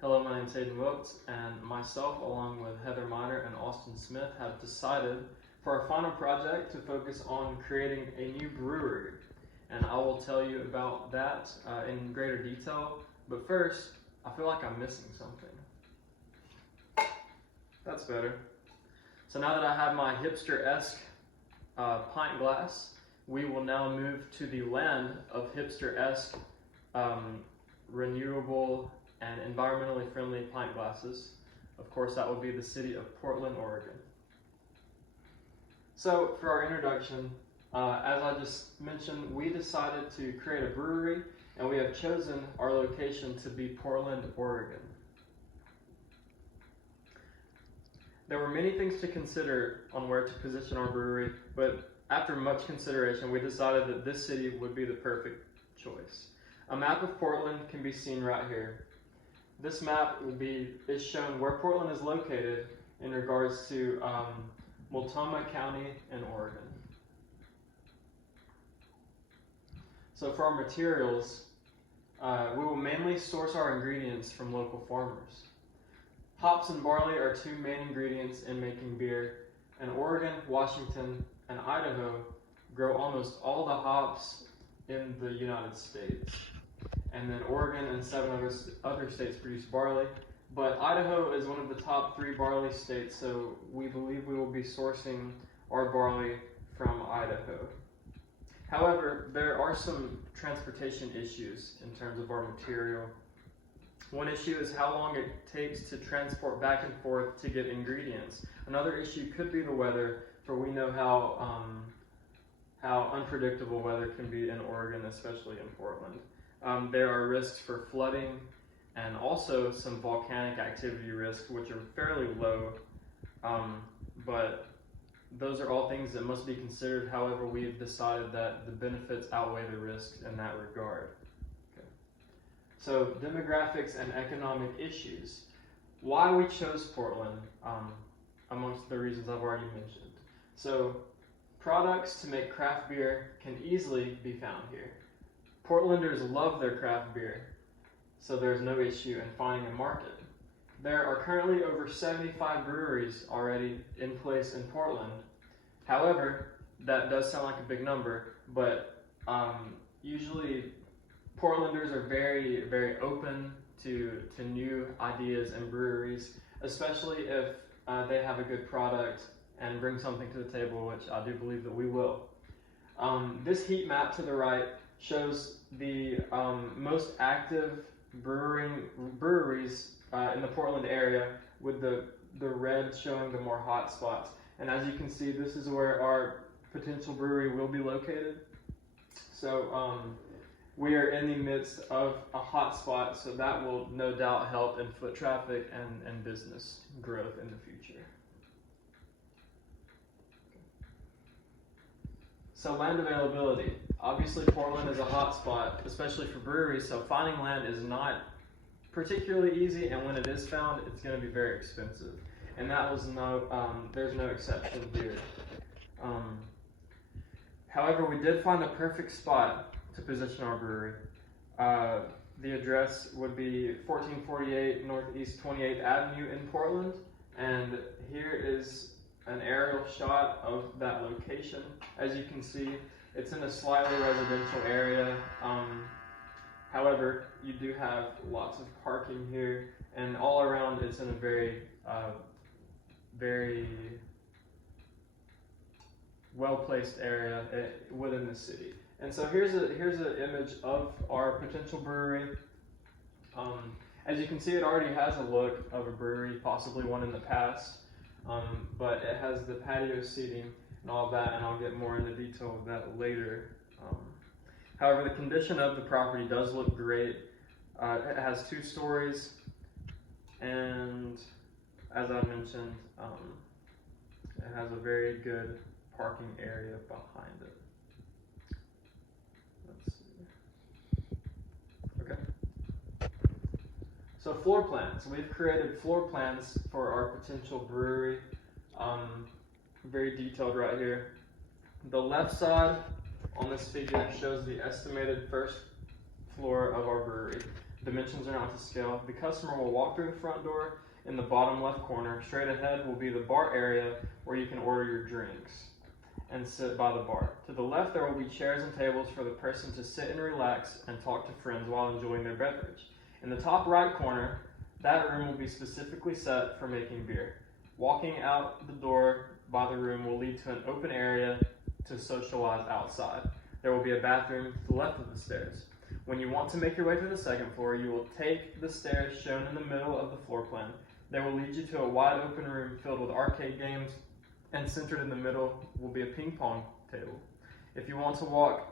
Hello, my name is Hayden Wilkes, and myself, along with Heather Miner and Austin Smith, have decided for our final project to focus on creating a new brewery. And I will tell you about that in greater detail. But first, I feel like I'm missing something. That's better. So now that I have my hipster-esque pint glass, we will now move to the land of hipster-esque renewable and environmentally friendly pint glasses. Of course, that would be the city of Portland, Oregon. So for our introduction, as I just mentioned, we decided to create a brewery, and we have chosen our location to be Portland, Oregon. There were many things to consider on where to position our brewery, but after much consideration, we decided that this city would be the perfect choice. A map of Portland can be seen right here. This map is shown where Portland is located in regards to Multnomah County in Oregon. So for our materials, we will mainly source our ingredients from local farmers. Hops and barley are two main ingredients in making beer, and Oregon, Washington, and Idaho grow almost all the hops in the United States. And then Oregon and 7 other states produce barley, but Idaho is one of the top 3 barley states, so we believe we will be sourcing our barley from Idaho. However, there are some transportation issues in terms of our material. One issue is how long it takes to transport back and forth to get ingredients. Another issue could be the weather, for we know how unpredictable weather can be in Oregon, especially in Portland. There are risks for flooding and also some volcanic activity risks, which are fairly low, but those are all things that must be considered. However, we've decided that the benefits outweigh the risks in that regard. Okay. So demographics and economic issues. Why we chose Portland, amongst the reasons I've already mentioned. So products to make craft beer can easily be found here. Portlanders love their craft beer, so there's no issue in finding a market. There are currently over 75 breweries already in place in Portland. However, that does sound like a big number, but usually Portlanders are very, very open to new ideas and breweries, especially if they have a good product and bring something to the table, which I do believe that we will. This heat map to the right shows the most active breweries in the Portland area, with the red showing the more hot spots. And as you can see, this is where our potential brewery will be located. So we are in the midst of a hot spot, so that will no doubt help in foot traffic and business growth in the future. So land availability. Obviously, Portland is a hot spot, especially for breweries, so finding land is not particularly easy, and when it is found, it's going to be very expensive. And that was there's no exception here. However, we did find the perfect spot to position our brewery. The address would be 1448 Northeast 28th Avenue in Portland, and here is an aerial shot of that location. As you can see, it's in a slightly residential area. However, you do have lots of parking here, and all around it's in a very, very well-placed area within the city. And so here's an image of our potential brewery. As you can see, it already has a look of a brewery, possibly one in the past, but it has the patio seating and all of that, and I'll get more into detail of that later. However, the condition of the property does look great. It has 2 stories, and as I mentioned, it has a very good parking area behind it. Let's see. Okay. So floor plans. We've created floor plans for our potential brewery. Very detailed right here. The left side on this figure shows the estimated first floor of our brewery. Dimensions are not to scale. The customer will walk through the front door. In the bottom left corner, straight ahead, will be the bar area where you can order your drinks and sit by the bar. To the left, there will be chairs and tables for the person to sit and relax and talk to friends while enjoying their beverage. In the top right corner, that room will be specifically set for making beer. Walking out the door by the room will lead to an open area to socialize outside. There will be a bathroom to the left of the stairs. When you want to make your way to the second floor, you will take the stairs shown in the middle of the floor plan. They will lead you to a wide open room filled with arcade games, and centered in the middle will be a ping pong table. If you want to walk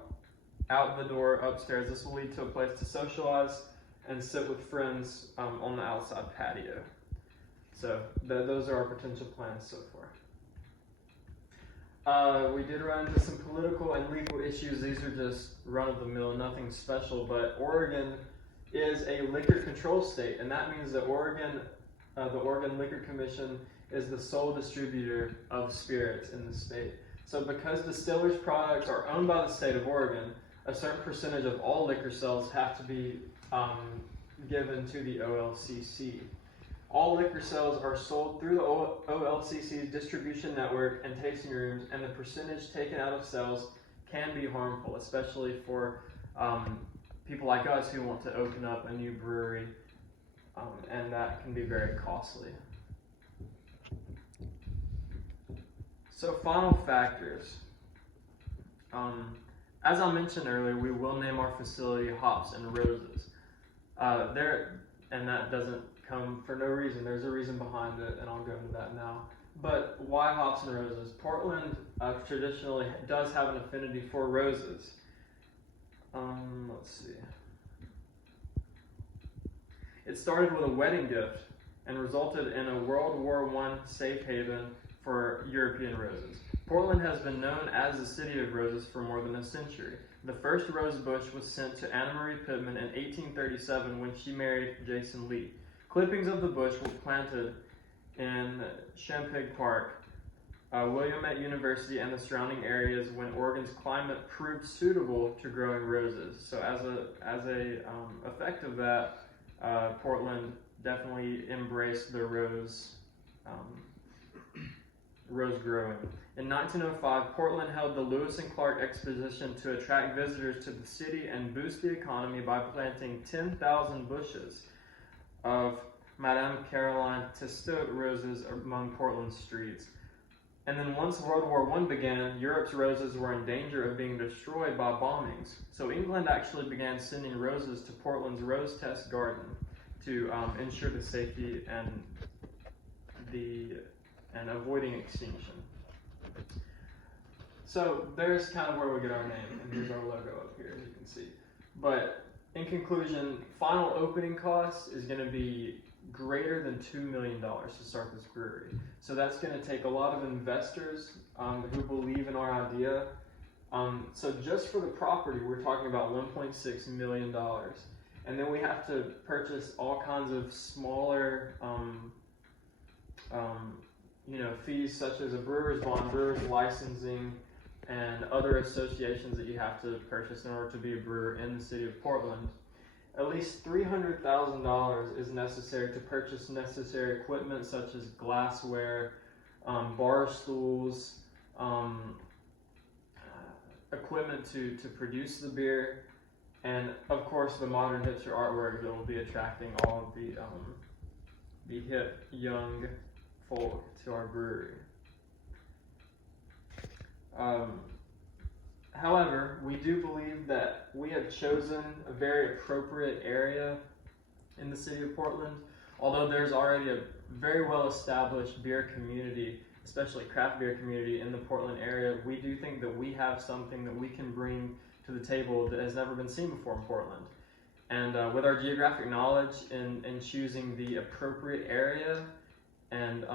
out the door upstairs, this will lead to a place to socialize and sit with friends on the outside patio. So those are our potential plans so far. We did run into some political and legal issues. These are just run-of-the-mill, nothing special, but Oregon is a liquor control state, and that means that the Oregon Liquor Commission is the sole distributor of spirits in the state. So because distillers' products are owned by the state of Oregon, a certain percentage of all liquor sales have to be given to the OLCC. All liquor sales are sold through the OLCC's distribution network and tasting rooms, and the percentage taken out of sales can be harmful, especially for people like us who want to open up a new brewery, and that can be very costly. So final factors. As I mentioned earlier, we will name our facility Hops and Roses. And that doesn't come for no reason. There's a reason behind it, and I'll go into that now. But why Hops and Roses? Portland traditionally does have an affinity for roses. Let's see. It started with a wedding gift and resulted in a World War I safe haven for European roses. Portland has been known as the City of Roses for more than a century. The first rose bush was sent to Anna Marie Pittman in 1837 when she married Jason Lee. Clippings of the bush were planted in Champaign Park, Willamette University, and the surrounding areas when Oregon's climate proved suitable to growing roses. So as a effect of that, Portland definitely embraced the rose growing. In 1905, Portland held the Lewis and Clark Exposition to attract visitors to the city and boost the economy by planting 10,000 bushes of Madame Caroline Tissot roses among Portland's streets. And then once World War I began, Europe's roses were in danger of being destroyed by bombings. So England actually began sending roses to Portland's Rose Test Garden to ensure the safety and avoiding extinction. So there's kind of where we get our name, and here's our logo up here, as you can see. But in conclusion, final opening cost is going to be greater than $2 million to start this brewery. So that's going to take a lot of investors who believe in our idea. So just for the property, we're talking about $1.6 million. And then we have to purchase all kinds of smaller fees, such as a brewer's bond, brewer's licensing, and other associations that you have to purchase in order to be a brewer in the city of Portland. At least $300,000 is necessary to purchase necessary equipment such as glassware, bar stools, equipment to produce the beer, and of course the modern hipster artwork that will be attracting all of the hip young folk to our brewery. However, we do believe that we have chosen a very appropriate area in the city of Portland. Although there's already a very well-established beer community, especially craft beer community in the Portland area, we do think that we have something that we can bring to the table that has never been seen before in Portland. And with our geographic knowledge in choosing the appropriate area and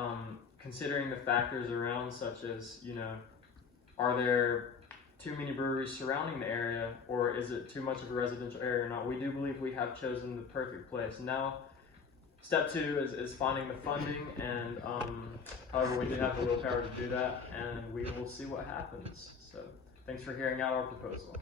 considering the factors around, such as, are there too many breweries surrounding the area, or is it too much of a residential area or not? We do believe we have chosen the perfect place. Now, step 2 is finding the funding, and however, we do have the willpower to do that, and we will see what happens. So, thanks for hearing out our proposal.